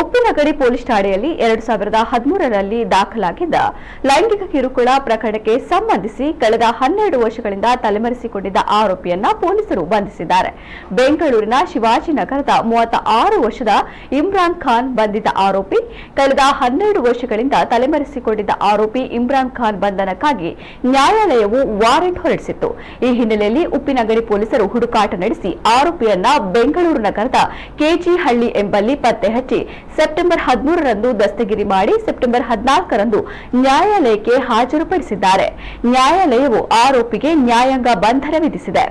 ಉಪ್ಪಿನಗಡಿ police ಠಾಣೆಯಲ್ಲಿ 2013ರಲ್ಲಿ ದಾಖಲಾಗಿದ್ದ ಲೈಂಗಿಕ ಕಿರುಕುಳ ಪ್ರಕರಣಕ್ಕೆ ಸಂಬಂಧಿಸಿ ಕಳೆದ 12 ವರ್ಷಗಳಿಂದ ತಲೆಮರೆಸಿಕೊಂಡಿದ್ದ ಆರೋಪಿಯನ್ನ ಪೊಲೀಸರು ಬಂಧಿಸಿದ್ದಾರೆ. ಬೆಂಗಳೂರಿನ ಶಿವಾಜಿನಗರದ 36 ವರ್ಷದ ಇಮ್ರಾನ್ ಖಾನ್ ಬಂಧಿತ ಆರೋಪಿ. ಕಳೆದ 12 ವರ್ಷಗಳಿಂದ ತಲೆಮರೆಸಿಕೊಂಡಿದ್ದ ಆರೋಪಿ ಇಮ್ರಾನ್ ಖಾನ್ ಬಂಧನಕ್ಕಾಗಿ ನ್ಯಾಯಾಲಯವು ವಾರೆಂಟ್ ಹೊರಡಿಸಿತ್ತು. ಈ ಹಿನ್ನೆಲೆಯಲ್ಲಿ ಉಪ್ಪಿನಗಡಿ ಪೊಲೀಸರು ಹುಡುಕಾಟ ನಡೆಸಿ ಆರೋಪಿಯನ್ನ ಬೆಂಗಳೂರು ನಗರದ ಕೆಜಿಹಳ್ಳಿ ಎಂಬಲ್ಲಿ ಪತ್ತೆ ಹಚ್ಚಿ ಸೆಪ್ಟೆಂಬರ್ 13ರಂದು ದಸ್ತಗಿರಿ ಮಾಡಿ ಸೆಪ್ಟೆಂಬರ್ 14ರಂದು ನ್ಯಾಯಾಲಯಕ್ಕೆ ಹಾಜರುಪಡಿಸಿದ್ದಾರೆ. ನ್ಯಾಯಾಲಯವು ಆರೋಪಿಗೆ ನ್ಯಾಯಾಂಗ ಬಂಧನ ವಿಧಿಸಿದೆ.